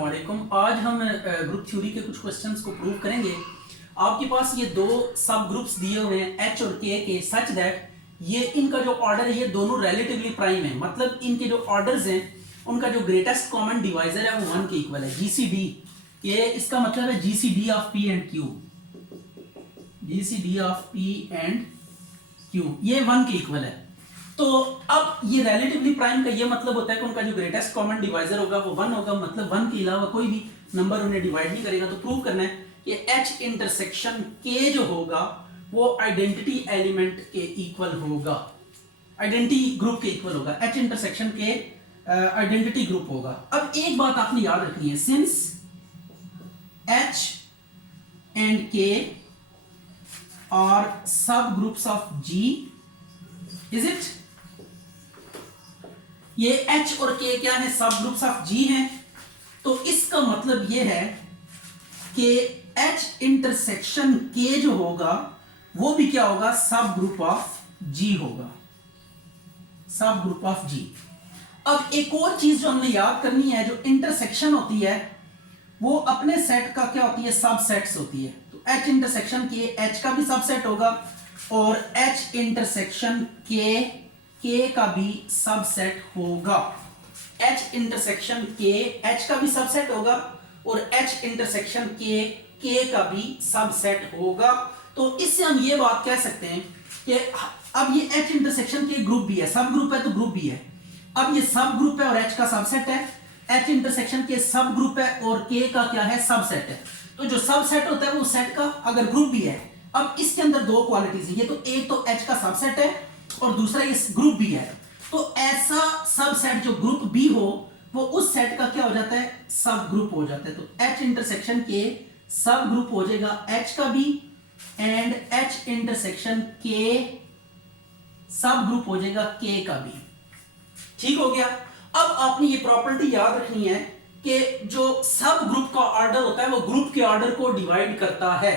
अस्सलामुअलैकुम। आज हम ग्रुप थ्योरी के कुछ क्वेश्चंस को प्रूव करेंगे। आपके पास ये दो सब ग्रुप्स दिए हुए हैं एच और के सच दैट ये इनका जो ऑर्डर है ये दोनों रिलेटिवली प्राइम है, मतलब इनके जो ऑर्डर्स हैं उनका जो ग्रेटेस्ट कॉमन डिवाइजर है वो 1 के इक्वल है। जीसीडी ये इसका मतलब है GCD of P and Q, GCD of P and Q ये 1 के इक्वल है। तो अब ये रिलेटिवली प्राइम का ये मतलब होता है कि उनका जो ग्रेटेस्ट कॉमन डिवाइजर होगा वो 1 होगा, मतलब 1 के अलावा कोई भी नंबर उन्हें डिवाइड नहीं करेगा। तो प्रूव करना है कि एच इंटरसेक्शन के जो होगा वो आइडेंटिटी एलिमेंट के इक्वल होगा, आइडेंटिटी ग्रुप के इक्वल होगा। H intersection K identity group होगा। अब एक बात आपने याद रखनी है, since H and K are subgroups of G, is it? ये H और K क्या है? सब ग्रुप्स ऑफ G हैं। तो इसका मतलब ये है कि H इंटरसेक्शन K जो होगा वो भी क्या होगा? सब ग्रुप ऑफ G होगा, सब ग्रुप ऑफ G। अब एक और चीज जो हमने याद करनी है, जो इंटरसेक्शन होती है वो अपने सेट का क्या होती है? सबसेट्स होती है। तो H इंटरसेक्शन K H का भी सबसेट होगा और H इंटरसेक्शन K का भी सबसेट होगा। H इंटरसेक्शन K H का भी सबसेट होगा और H इंटरसेक्शन K का भी सबसेट होगा। तो इससे हम ये बात कह सकते हैं कि अब ये H इंटरसेक्शन K ग्रुप भी है, सब ग्रुप है तो ग्रुप भी है। अब ये सब ग्रुप है और H का सबसेट है, H इंटरसेक्शन K सब ग्रुप है और K का क्या है? सबसेट है। तो जो सबसेट होता है वो सेट का अगर ग्रुप भी है। अब इसके अंदर दो क्वालिटीज है, ये तो एक तो H का सबसेट है और दूसरा ये ग्रुप भी है। तो ऐसा सबसेट जो ग्रुप बी हो वो उस सेट का क्या हो जाता है? सब ग्रुप हो जाता है। तो H इंटरसेक्शन K सब ग्रुप हो जाएगा H का भी एंड H इंटरसेक्शन K सब ग्रुप हो जाएगा K का भी। ठीक हो गया। अब आपने ये प्रॉपर्टी याद रखनी है कि जो सब ग्रुप का ऑर्डर होता है वो ग्रुप के ऑर्डर को डिवाइड करता है।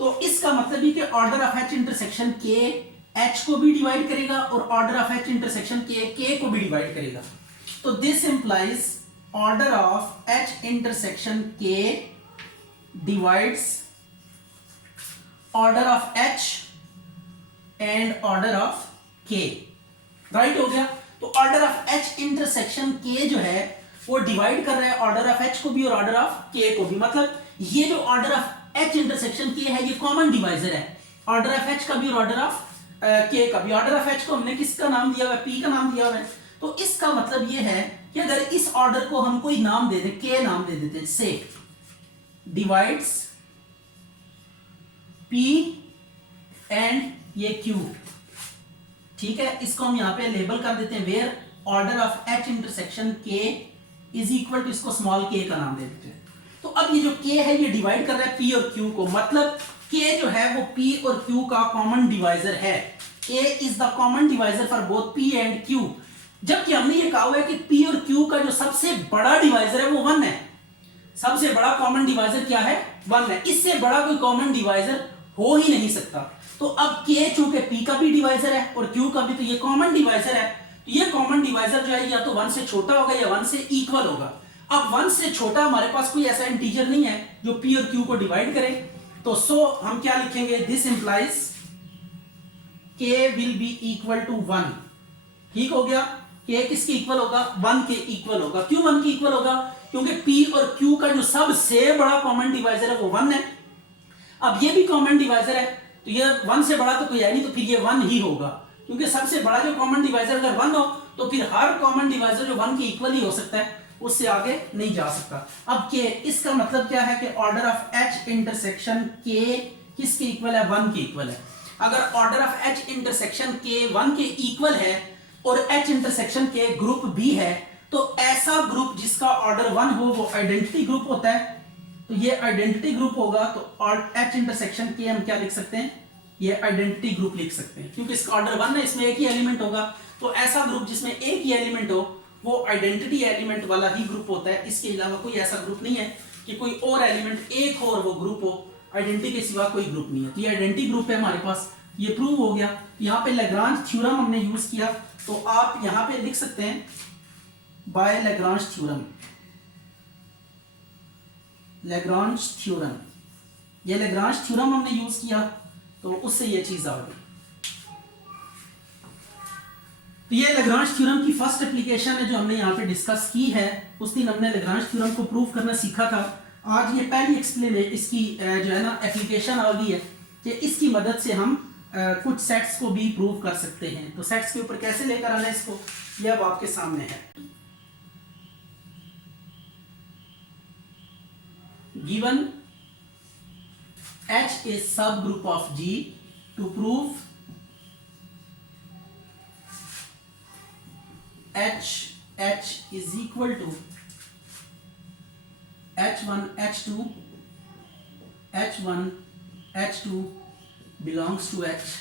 तो इसका मतलब है कि order of H intersection K H को भी डिवाइड करेगा और order of H intersection K को भी डिवाइड करेगा। तो this implies order of H intersection K divides order of H and order of K। Right हो गया। तो order of H intersection K जो है वो डिवाइड कर रहा है ऑर्डर ऑफ H को भी और ऑर्डर ऑफ K को भी। मतलब ये जो order of H intersection K है ये कॉमन डिवाइजर है ऑर्डर ऑफ H का भी और ऑर्डर ऑफ K का भी। ऑर्डर ऑफ H को हमने किसका नाम दिया हुआ है? P का नाम दिया हुआ है। तो इसका मतलब ये है कि अगर इस ऑर्डर को हम कोई नाम दे दें, K नाम दे देते हैं, से डिवाइड्स P एंड ये Q, ठीक है, इसको हम यहां पे लेबल कर देते हैं where order of H intersection K is equal to, इसको स्मॉल k का नाम दे देते हैं। तो अब ये जो K है ये डिवाइड कर रहा है P और Q को, मतलब K जो है वो P और Q का कॉमन डिवाइजर है। K is the common divisor for both P and Q। जबकि हमने ये कहा हुआ है कि P और Q का जो सबसे बड़ा डिवाइजर है वो 1 है। सबसे बड़ा कॉमन डिवाइजर क्या है? 1 है। इससे बड़ा कोई कॉमन डिवाइजर हो ही नहीं सकता। तो अब K चूंकि P का भी डिवाइजर है और Q का भी, तो ये कॉमन डिवाइजर है। तो ये कॉमन डिवाइजर जो है या तो 1 से छोटा होगा या 1 से इक्वल होगा। अब 1 से छोटा हमारे पास कोई ऐसा इंटीजर नहीं है जो P और Q को डिवाइड करे। तो हम क्या लिखेंगे? This implies K will be equal to 1। ठीक हो गया। K किसके इक्वल होगा? 1 के इक्वल होगा। क्यों 1 के इक्वल होगा? क्योंकि P और Q का जो सबसे बड़ा कॉमन डिवाइजर है वो 1 है। अब ये भी कॉमन डिवाइजर है तो ये 1 से बड़ा तो कोई है नहीं, तो फिर ये 1 ही होगा, क्योंकि सबसे बड़ा जो कॉमन डिवाइजर अगर 1 हो तो फिर हर कॉमन डिवाइजर जो 1 के इक्वल ही हो सकता है, उससे आगे नहीं जा सकता। अब K, इसका मतलब क्या है कि order of H intersection K किसके इक्वल है? 1 के इक्वल है। अगर order of H intersection K 1 के इक्वल है और H intersection K group B है, तो ऐसा ग्रुप जिसका ऑर्डर 1 हो वो आइडेंटिटी ग्रुप होता है। तो ये आइडेंटिटी ग्रुप होगा। तो H इंटरसेक्शन K हम क्या लिख सकते हैं? ये आइडेंटिटी ग्रुप लिख सकते हैं, क्योंकि इसका ऑर्डर 1 है, इसमें एक ही एलिमेंट होगा। तो ऐसा ग्रुप जिसमें एक ही एलिमेंट हो वो आइडेंटिटी एलिमेंट वाला ही ग्रुप होता है। इसके अलावा कोई ऐसा ग्रुप नहीं है कि कोई और एलिमेंट एक हो और वो ग्रुप हो। आइडेंटिटी के सिवा कोई ग्रुप नहीं है। तो ये आइडेंटिटी ग्रुप है हमारे पास, ये प्रूव हो गया। यहाँ पे लैग्रांज थ्योरम हमने यूज किया, तो आप यहाँ पे लिख सकते हैं by Lagrange theorem. Lagrange theorem, ये लैग्रांज थ्योरम हमने यूज किया तो उससे ये चीज आ गई। तो ये लैग्रांज थ्योरम की फर्स्ट एप्लीकेशन है जो हमने यहाँ पे डिस्कस की है। उस दिन हमने लैग्रांज थ्योरम को प्रूव करना सीखा था। आज ये पहली एक्सप्लेन इसकी जो है ना एप्लीकेशन आ गई है कि इसकी मदद से हम कुछ सेट्स को भी प्रूव कर सकते हैं। तो सेट्स के ऊपर कैसे लेकर आना है इसको, ये अब आपके सामने है। Given H is subgroup of G, to prove H is equal to H1 H2 H1 H2 belongs to H।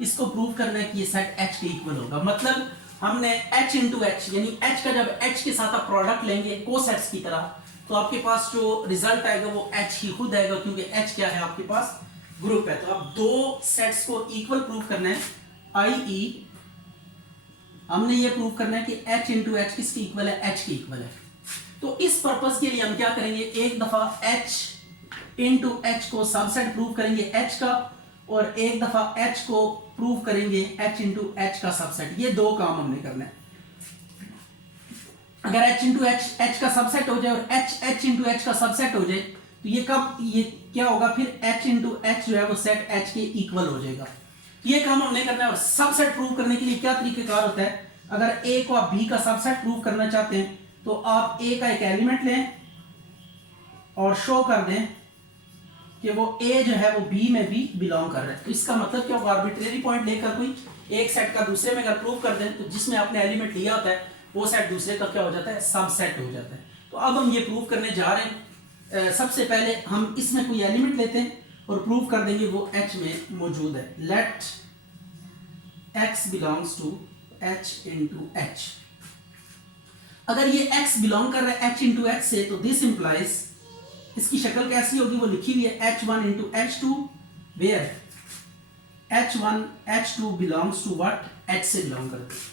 इसको प्रूव करना है कि ये सेट H के इक्वल होगा। मतलब हमने H इंटू H यानी H का जब H के साथ आप प्रोडक्ट लेंगे को सेट्स की तरह, तो आपके पास जो रिजल्ट आएगा वो H ही खुद आएगा, क्योंकि H क्या है आपके पास ग्रुप है। तो अब दो सेट्स को इक्वल प्रूव करना है, i.e. हमने ये प्रूव करना है कि H इंटू H किसके इक्वल है, H के इक्वल है। तो इस पर्पस के लिए हम क्या करेंगे, एक दफा H इंटू H को सबसेट प्रूव करेंगे H का, और एक दफा H को प्रूव करेंगे H इंटू H का सबसेट। ये दो काम हमने करना है। अगर H इंटू H का सबसेट हो जाए और H इंटू H का सबसेट हो जाए, तो ये क्या होगा, फिर H इंटू H जो है वो सेट H के इक्वल हो जाएगा। ये काम हमने करना है। और सबसेट प्रूव करने के लिए क्या तरीकेकार होता है, अगर A को आप B का सबसेट प्रूव करना चाहते हैं तो आप A का एक एलिमेंट लें और शो कर दें कि वो A जो है वो B में भी बिलोंग कर रहा है। तो इसका मतलब क्या होगा, आर्बिट्रेरी पॉइंट लेकर कोई एक सेट का दूसरे में अगर प्रूव कर दें तो जिसमें आपने एलिमेंट लिया होता है वो सेट दूसरे का क्या हो जाता है, सबसेट हो जाता है। तो अब हम ये प्रूव करने जा रहे हैं। सबसे पहले हम इसमें कोई एलिमेंट लेते हैं और प्रूव कर देंगे वो H में मौजूद है। Let X belongs to H into H। अगर ये X बिलोंग कर रहा है H इंटू H से, तो दिस इंप्लाइज, इसकी शक्ल कैसी होगी वो लिखी हुई है H1 into H2, where H1 H2 belongs to what, H से बिलोंग करते हैं।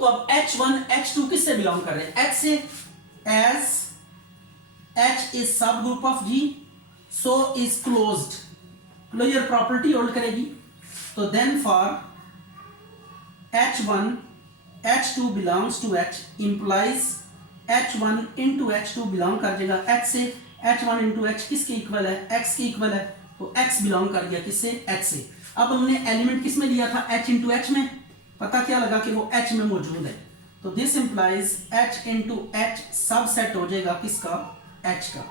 तो अब H1 H2 किससे बिलोंग कर रहे हैं, H से, as H is subgroup of G, so is closed, closure property hold करेगी। तो then for H1 H2 belongs to H implies H1 into H2 belong कर जाएगा H से। H1 इंटू H किसके इक्वल है, X के इक्वल है। तो X बिलोंग कर गया किससे, H से। अब हमने एलिमेंट किस में लिया था, H इंटू H में, पता क्या लगा कि वो H में मौजूद है। तो this implies H into H subset हो जाएगा किसका, H का।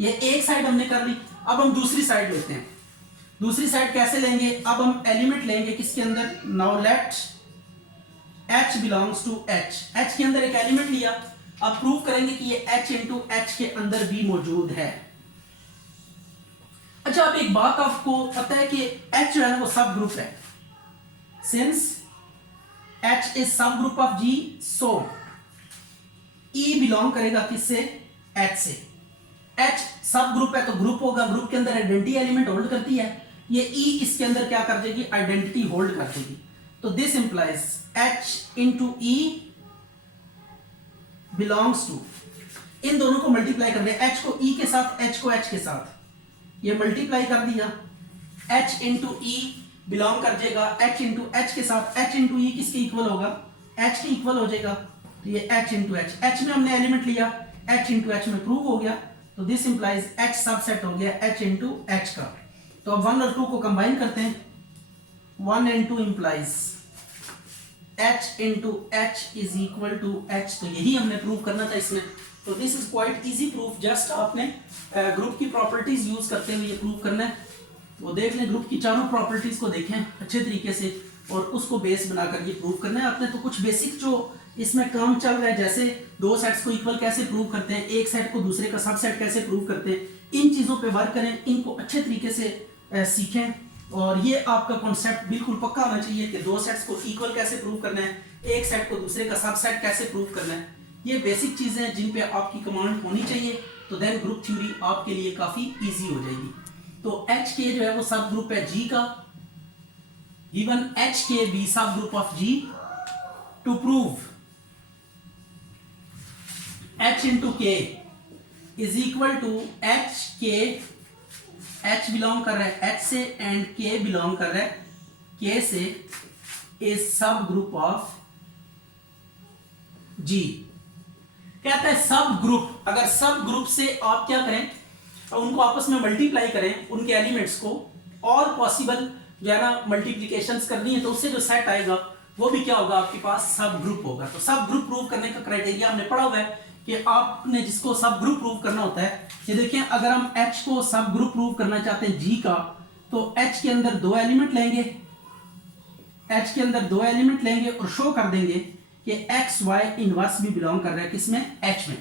ये एक साइड हमने कर ली। अब हम दूसरी साइड लेते हैं। दूसरी साइड कैसे लेंगे, अब हम एलिमेंट लेंगे किसके अंदर, now let H belongs to H। H के अंदर एक एलिमेंट लिया, अब प्रूव करेंगे कि ये H इंटू H के अंदर भी मौजूद है। अच्छा, अब एक बात आपको पता है कि H जो है ना वो सब ग्रुप है। Since H is subgroup of G, so E belong करेगा किससे, H से। H सब ग्रुप है तो ग्रुप होगा, ग्रुप के अंदर आइडेंटिटी एलिमेंट होल्ड करती है। ये E इसके अंदर क्या कर देगी, आइडेंटिटी होल्ड कर देगी। तो this implies H into E belongs to, इन दोनों को मल्टीप्लाई कर दिया, H को E के साथ, H को H के साथ, ये मल्टीप्लाई कर दिया। H इंटू E बिलोंग कर जाएगा H इंटू H के साथ। H इंटू E किसके इक्वल होगा, H के इक्वल हो जाएगा। तो ये H इंटू H, H में हमने एलिमेंट लिया, H इंटू H में प्रूव हो गया। तो दिस इंप्लाइज H सबसेट हो गया H इंटू H का। तो अब 1 और 2 को कंबाइन करते हैं। 1 and 2 implies H into H is equal to H। तो यही हमने प्रूव करना था इसमें। तो this is quite easy proof, just आपने ग्रुप की प्रॉपर्टीज यूज करते हुए ये प्रूव करना है। वो देख लें, ग्रुप की चारों प्रॉपर्टीज को देखें अच्छे तरीके से और उसको बेस बनाकर ये प्रूव करना है आपने। तो कुछ बेसिक जो इसमें काम चल रहा है, जैसे दो सेट्स को इक्वल कैसे प्रूव करते हैं, एक सेट को दूसरे का सबसेट कैसे प्रूव करते हैं, इन चीज़ों पे वर्क करें, इनको अच्छे तरीके से सीखें। और ये आपका कॉन्सेप्ट बिल्कुल पक्का होना चाहिए कि दो सेट्स को इक्वल कैसे प्रूव करना है, एक सेट को दूसरे का सबसेट कैसे प्रूव करना है। ये बेसिक चीज़ें हैं जिन पे आपकी कमांड होनी चाहिए। तो देन ग्रुप थ्योरी आपके लिए काफ़ी ईजी हो जाएगी। तो H के जो है वो सब ग्रुप है G का, given H K be subgroup of G, to prove H into K is equal to H K, H belong कर रहा है एच से एंड के बिलोंग कर रहा है के से, इज सब ग्रुप ऑफ जी। कहता है सब ग्रुप, अगर सब ग्रुप से आप क्या करें, उनको आपस में मल्टीप्लाई करें उनके एलिमेंट्स को, और पॉसिबल जो है ना मल्टीप्लिकेशंस करनी है, तो उससे जो सेट आएगा वो भी क्या होगा, आपके पास सब ग्रुप होगा। तो सब ग्रुप प्रूव करने का क्राइटेरिया हमने पढ़ा हुआ है कि आपने जिसको सब ग्रुप प्रूव करना होता है, ये देखिए अगर हम H को सब ग्रुप प्रूव करना चाहते हैं G का, तो H के अंदर दो एलिमेंट लेंगे, H के अंदर दो एलिमेंट लेंगे और शो कर देंगे कि X Y इनवर्स भी बिलोंग कर रहा है किसमें, H में।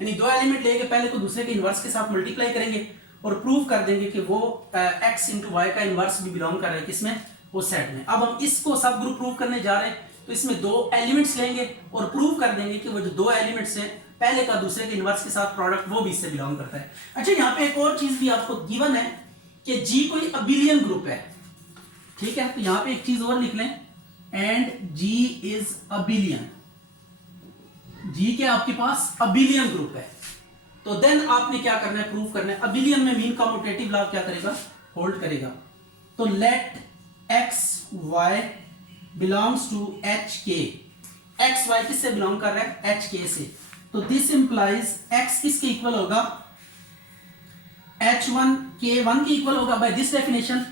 यानी दो एलिमेंट लेके पहले को दूसरे के इनवर्स के साथ मल्टीप्लाई करेंगे और प्रूव कर देंगे कि वो x इंटू वाई का इनवर्स भी बिलोंग कर रहा है किसमें, वो सेट में। अब हम इसको सब ग्रुप प्रूव करने जा रहे हैं, तो इसमें दो एलिमेंट्स लेंगे और प्रूव कर देंगे कि वो जो दो एलिमेंट्स हैं पहले का दूसरे के इनवर्स के साथ प्रोडक्ट वो भी इससे बिलोंग करता है। अच्छा, यहाँ पे एक और चीज भी आपको गिवन है कि जी कोई अबिलियन ग्रुप है, ठीक है, तो यहाँ पे एक चीज और लिख लें, एंड जी इज अबिलियन, जी के आपके पास अबिलियन ग्रुप है, तो देन आपने क्या करना है, प्रूव करना है। अबिलियन में मीन कम्यूटेटिव लॉ क्या करेगा, होल्ड करेगा। तो let X Y belongs to H K, X Y किससे बिलोंग कर रहा है, एच के से, तो दिस इंप्लाइज एक्स किसके इक्वल होगा, एच वन के वन के इक्वल होगा by this definition,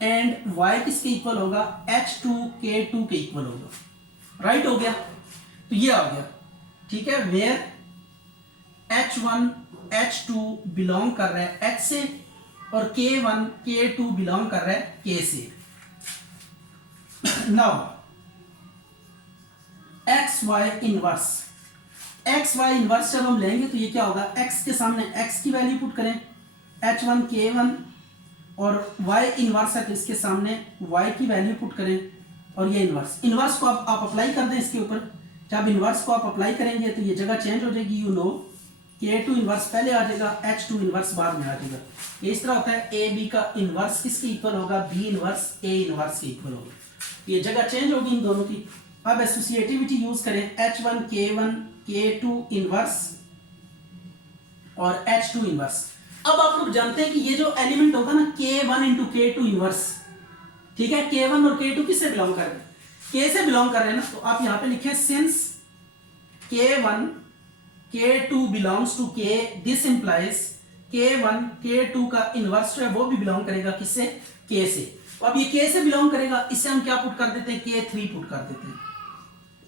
and Y किसके इक्वल होगा, एच टू के टू के इक्वल होगा। राइट हो गया, तो ये आ गया, ठीक है, वेयर H1 H2 बिलोंग कर रहा है H से और K1 K2 बिलोंग कर रहा है K से। Now XY inverse, XY inverse जब हम लेंगे तो ये क्या होगा, X के सामने X की वैल्यू पुट करें H1 K1, और Y इनवर्स है तो इसके सामने Y की वैल्यू पुट करें, और ये इनवर्स, इनवर्स को आप अप्लाई कर दें इसके ऊपर। जब इनवर्स को आप अप्लाई करेंगे तो ये जगह चेंज हो जाएगी, यू नो K2 इनवर्स पहले आ जाएगा, H2 इनवर्स बाद में आ जाएगा। इस तरह होता है A B का इनवर्स किसके इक्वल होगा, B इनवर्स A इनवर्स के इक्वल होगा। ये जगह चेंज होगी इन दोनों की। अब एसोसिएटिविटी यूज करें, H1 K1 K2 इनवर्स और H2 इनवर्स। अब आप लोग जानते हैं कि ये जो एलिमेंट होगा ना K1 इंटू K2 इनवर्स, ठीक है, K1 और K2 किससे बिलोंग कर रहे हैं, K से बिलोंग कर रहे हैं ना, तो आप यहां पे लिखे since K1 K2 belongs to K, this implies K1 K2 का इनवर्स जो है वो भी बिलोंग करेगा किससे, K से। अब ये K से बिलोंग करेगा, इससे हम क्या पुट कर देते हैं, K3 पुट कर देते हैं,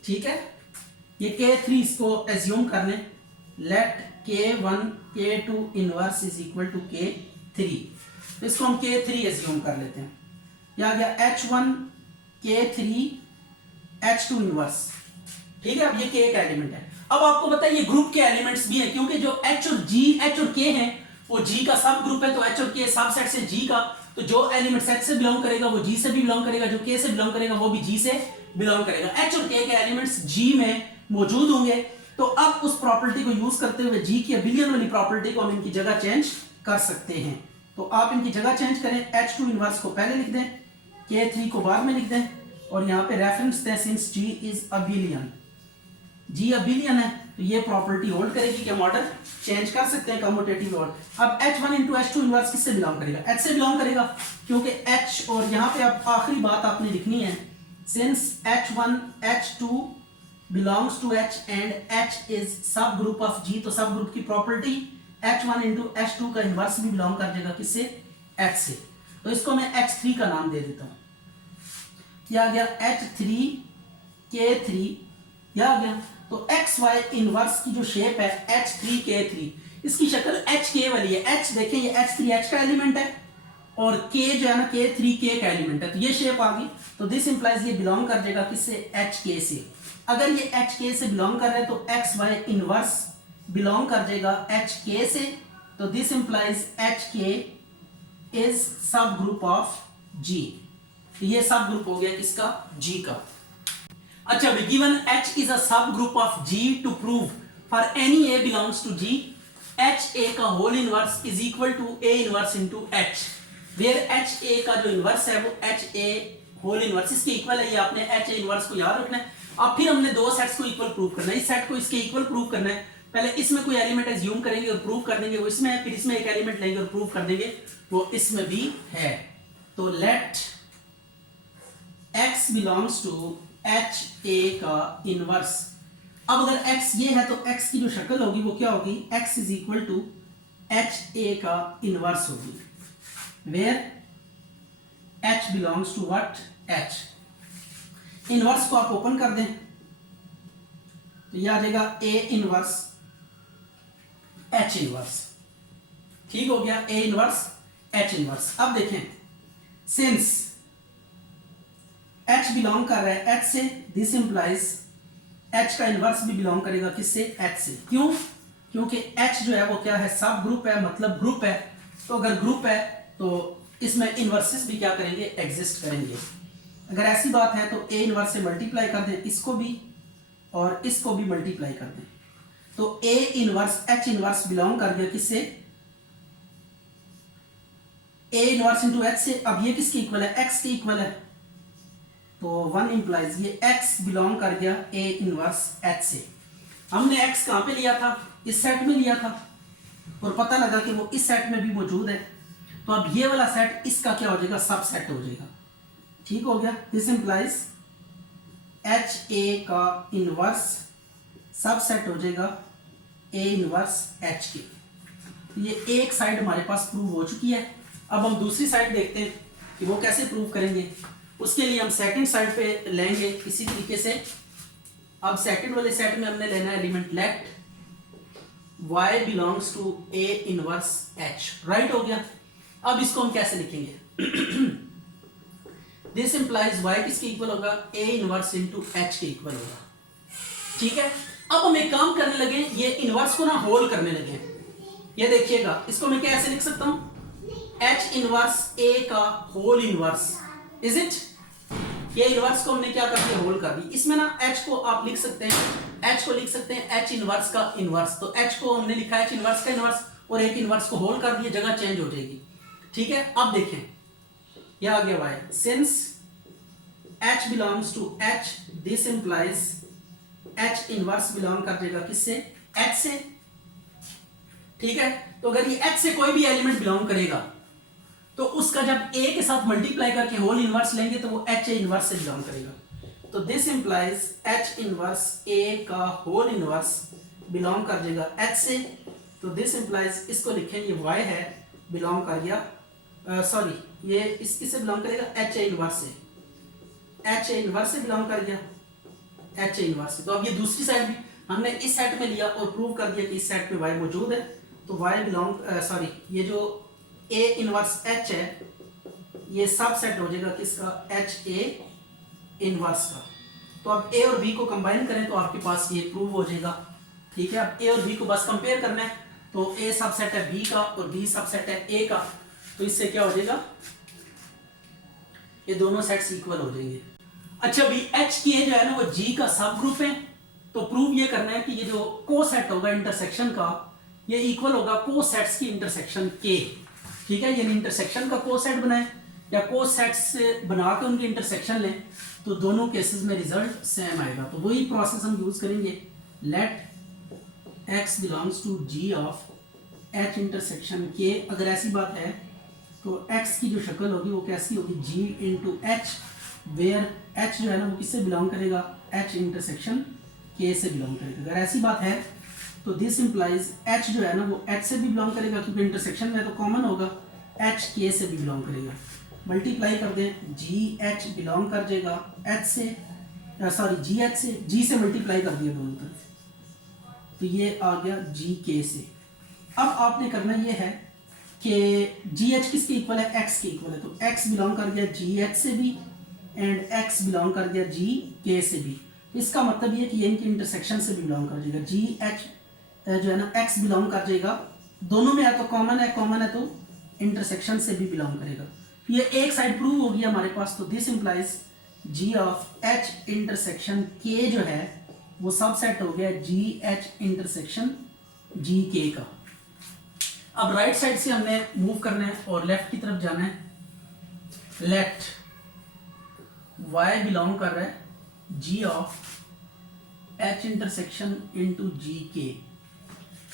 ठीक है, ये K3 इसको एज्यूम कर लें, let K1 K2 inverse is equal to K3, इसको हम K3 एज्यूम कर लेते हैं। ये आ गया H1 K3 H2 इनवर्स, ठीक है। अब ये K का एलिमेंट है। अब आपको बताइए ये ग्रुप के एलिमेंट्स भी हैं, क्योंकि जो H और G, H और K हैं वो G का सब ग्रुप है, तो H और K सबसेट से G का, तो जो एलिमेंट्स H से बिलोंग करेगा वो G से भी बिलोंग करेगा, जो K से बिलोंग करेगा वो भी G से बिलोंग करेगा। H और K के एलिमेंट्स G में मौजूद होंगे, तो अब उस प्रॉपर्टी को यूज करते हुए G की अबिलियन वाली प्रॉपर्टी को हम इनकी जगह चेंज कर सकते हैं। तो आप इनकी जगह चेंज करें, H2 इनवर्स को पहले लिख दें, K3 को बाद में लिख दें, और यहाँ पे रेफरेंस दें since G is abelian, G abelian है तो ये प्रॉपर्टी होल्ड करेगी कि हम ऑर्डर चेंज कर सकते हैं कम्यूटेटिव ऑर्डर। अब H1 इंटू H2 इनवर्स किससे बिलोंग करेगा, H से बिलोंग करेगा, क्योंकि H, और यहाँ पे आप आखिरी बात आपने लिखनी है, since H1 H2 belongs to H and H is subgroup of G, तो सब ग्रुप की प्रॉपर्टी H1 इंटू H2 का इनवर्स भी बिलोंग कर जाएगा किससे, H से, तो इसको मैं H3 का नाम दे देता हूँ। क्या आ गया, H3 K3, क्या आ गया, तो XY इनवर्स की जो शेप है H3K3, इसकी शक्ल HK वाली है। H देखें ये H3 H का एलिमेंट है और K जो है ना K3 K का एलिमेंट है, तो ये शेप आ गई, तो दिस इंप्लाइज ये बिलोंग कर जाएगा किससे, HK से। अगर ये HK से बिलोंग कर रहे हैं तो XY इनवर्स बिलोंग कर जाएगा HK से, तो this implies HK is subgroup of G, तो ये सब ग्रुप हो गया किसका, G का। अच्छा, given H is a subgroup of G, to prove for any A belongs to G, HA का whole inverse is equal to A inverse into H, where HA का जो inverse है वो HA whole inverse इसके equal है। ये आपने HA inverse को याद रखना है। अब फिर हमने दो सेट्स को इक्वल प्रूव करना है, इस सेट को इसके इक्वल प्रूव करना है, पहले इसमें कोई एलिमेंट एज्यूम करेंगे और प्रूव कर देंगे वो इसमें है, फिर इसमें एक एलिमेंट लेंगे और प्रूव कर देंगे वो इसमें भी है। तो let x belongs to H A का इनवर्स। अब अगर x ये है तो x की जो शक्ल होगी वो क्या होगी, x is equal to H A का इनवर्स होगी, where h belongs to what, h। Inverse को आप ओपन कर दें तो ये आ जाएगा a इनवर्स h इनवर्स। ठीक हो गया, a इनवर्स h इनवर्स। अब देखें सिंस h बिलोंग कर रहा है h से, दिस इंप्लाइज h का इनवर्स भी बिलोंग करेगा किससे, h से। क्यों, क्योंकि h जो है वो क्या है, सब ग्रुप है, मतलब ग्रुप है। तो अगर ग्रुप है तो इसमें इनवर्सेस भी क्या करेंगे, एग्जिस्ट करेंगे। अगर ऐसी बात है तो a इनवर्स से मल्टीप्लाई कर दें इसको भी और इसको भी मल्टीप्लाई कर दें, तो a inverse h inverse belong कर गया किससे, a इनवर्स इंटू h से। अब ये किसके इक्वल है, x के इक्वल है, तो वन इंप्लाइज ये x बिलोंग कर गया a इनवर्स h से। हमने x कहां पे लिया था, इस सेट में लिया था, और पता लगा कि वो इस सेट में भी मौजूद है। तो अब ये वाला सेट इसका क्या हो जाएगा, सबसेट हो जाएगा। ठीक हो गया, दिस इंप्लाइज एच ए का इनवर्स सबसेट हो जाएगा ए इनवर्स एच के। तो ये एक साइड हमारे पास प्रूव हो चुकी है। अब हम दूसरी साइड देखते हैं कि वो कैसे प्रूव करेंगे। उसके लिए हम सेकंड साइड पे लेंगे इसी तरीके से। अब सेकंड वाले सेट में हमने लेना है element let y belongs to a inverse h। Right हो गया। अब इसको हम कैसे लिखेंगे, दिस इंप्लाइज y किसके इक्वल होगा, a इनवर्स इनटू h के इक्वल होगा। ठीक है, अब हम एक काम करने लगे, ये इनवर्स को ना होल करने लगे। ये देखिएगा, इसको मैं कैसे लिख सकता हूं, h इनवर्स a का होल इनवर्स, इज इट। ये इनवर्स को हमने क्या कर दिया, होल कर दी। इसमें ना h को आप लिख सकते हैं, h को लिख सकते हैं h इनवर्स का इनवर्स। तो h को हमने लिखा है h इनवर्स का इनवर्स, और एक इनवर्स को होल कर दिया, जगह चेंज हो जाएगी। ठीक है, अब देखें यह आ गया y, since h belongs to h, this implies h inverse belong कर जाएगा किससे, h से। ठीक है, तो अगर ये h से कोई भी एलिमेंट बिलोंग करेगा तो उसका जब a के साथ मल्टीप्लाई करके होल इनवर्स लेंगे तो वो h इनवर्स से बिलोंग करेगा। तो this implies h inverse a का होल इनवर्स बिलोंग कर जाएगा h से। तो दिस इंप्लाइज इसको लिखें, ये y है, बिलोंग कर गया, सॉरी ये इस किससे बिलोंग करेगा, h इनवर्स से, h इनवर्स से बिलोंग कर गया, h इनवर्स से। तो अब ये दूसरी साइड भी हमने इस सेट में लिया और प्रूव कर दिया कि इस सेट पे y मौजूद है। तो y बिलोंग सॉरी ये जो a इनवर्स h है ये सब सेट हो जाएगा किसका, h a इनवर्स का। तो अब a और b को कंबाइन करें तो आपके पास ये प्रूव हो जाएगा। ठीक है, अब a और b को बस कंपेयर करना है, तो a सबसेट है b का और b सबसेट है a का। तो इससे क्या हो जाएगा, ये दोनों सेट्स इक्वल हो जाएंगे। अच्छा भी h की जो है ना वो g का सब ग्रुप है। तो प्रूव ये करना है कि ये जो को सेट होगा इंटरसेक्शन का, ये इक्वल होगा को सेट्स की इंटरसेक्शन के। ठीक है, यानी इंटरसेक्शन का को सेट बनाए या को सेट्स बना के उनकी इंटरसेक्शन लें, तो दोनों केसेस में रिजल्ट सेम आएगा। तो वही प्रोसेस हम यूज करेंगे, let x belongs to g of h intersection k। अगर ऐसी बात है तो x की जो शक्ल होगी वो कैसी होगी, g into h, where h जो है ना वो किससे बिलोंग करेगा, h इंटरसेक्शन k से बिलोंग करेगा। अगर ऐसी बात है तो दिस इंप्लाइज h जो है ना वो h से भी बिलोंग करेगा, क्योंकि इंटरसेक्शन में तो कॉमन होगा, h k से भी बिलोंग करेगा। मल्टीप्लाई कर दें, जी एच बिलोंग कर जाएगा h से, सॉरी जी एच से, g से मल्टीप्लाई कर दिया दोनों तरफ, तो ये आ गया जी के से। अब आपने करना ये है कि जी एच किसके इक्वल है, x के इक्वल है। तो x बिलोंग कर गया जी एच से भी एंड x बिलोंग कर गया जी के से भी। इसका मतलब ये कि ये इनकी इंटरसेक्शन से भी बिलोंग कर जाएगा। जी एच जो है ना x बिलोंग कर जाएगा, दोनों में या तो कॉमन है तो इंटरसेक्शन से भी बिलोंग करेगा। ये एक साइड प्रूव होगी हमारे पास। तो this implies g of h intersection k जो है वो सबसेट हो गया जी एच इंटरसेक्शन जी के का। अब राइट साइड से हमने मूव करना है और लेफ्ट की तरफ जाना है। लेट y बिलोंग कर रहा है g of h intersection into G के।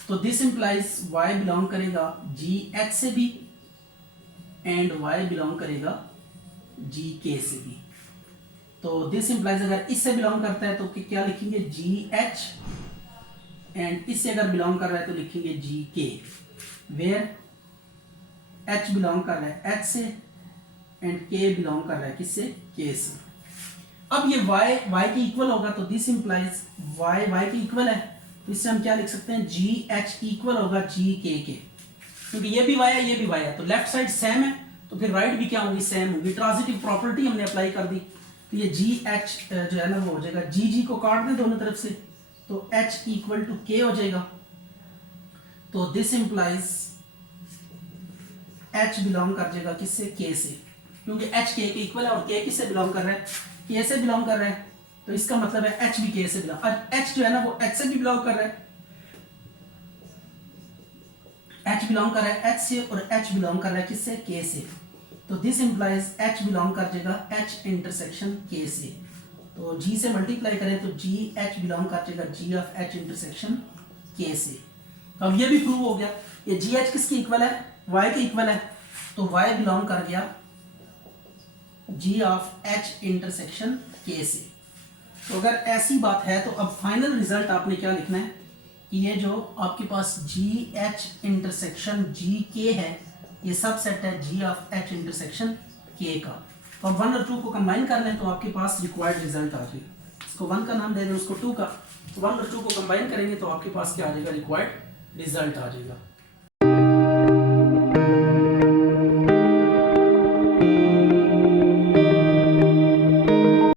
तो दिस इंप्लाइज y बिलोंग करेगा जी एच से भी एंड y बिलोंग करेगा जी के से भी। तो दिस इंप्लाइज अगर इससे बिलोंग करता है तो क्या लिखेंगे जी एच, एंड इससे अगर बिलोंग कर रहा है तो लिखेंगे जी के, वेयर एच बिलोंग कर रहा है एच से एंड के बिलोंग कर रहा है किससे, के से। अब ये y के इक्वल होगा तो दिस इंप्लाइज y के इक्वल है, तो इससे हम क्या लिख सकते हैं जी एच इक्वल होगा जी के, क्योंकि ये भी y है ये भी y है, तो लेफ्ट साइड सेम है तो फिर राइट भी क्या होगी, सेम होगी। ट्रांजिटिव प्रॉपर्टी हमने अप्लाई कर दी, तो ये जी एच जो है ना वो हो जाएगा, जी को काट दें दोनों तरफ से तो h इक्वल टू के हो जाएगा। तो दिस इंप्लाइज h बिलोंग कर जाएगा किससे, के से, क्योंकि h के इक्वल है और k किससे बिलोंग कर रहा है, के से बिलोंग कर रहा है, तो इसका मतलब है h भी k से बिलोंग, और h जो है ना वो h से भी बिलोंग कर रहा है, h बिलोंग कर रहा है h से और h बिलोंग कर रहा है किससे, k से। तो दिस इंप्लाइज h बिलोंग कर जाएगा h इंटरसेक्शन k से, तो g से मल्टीप्लाई करें तो g h बिलोंग कर जाएगा g of h intersection k से। तो अब ये भी प्रूव हो गया, ये जी एच किसकी इक्वल है, y के इक्वल है, तो y बिलोंग कर गया g of h intersection k से। तो अगर ऐसी बात है तो अब फाइनल रिजल्ट आपने क्या लिखना है कि ये जो आपके पास जी एच इंटरसेक्शन जी के है ये सब सेट है जी ऑफ h इंटरसेक्शन k का। तो अब 1 और 2 को कंबाइन कर लें तो आपके पास रिक्वायर्ड रिजल्ट आ जाएगा। इसको 1 का नाम दे दें, उसको 2 का, तो 1 और 2 को कंबाइन करेंगे तो आपके पास क्या आ जाएगा, रिक्वायर्ड रिजल्ट आ जाएगा।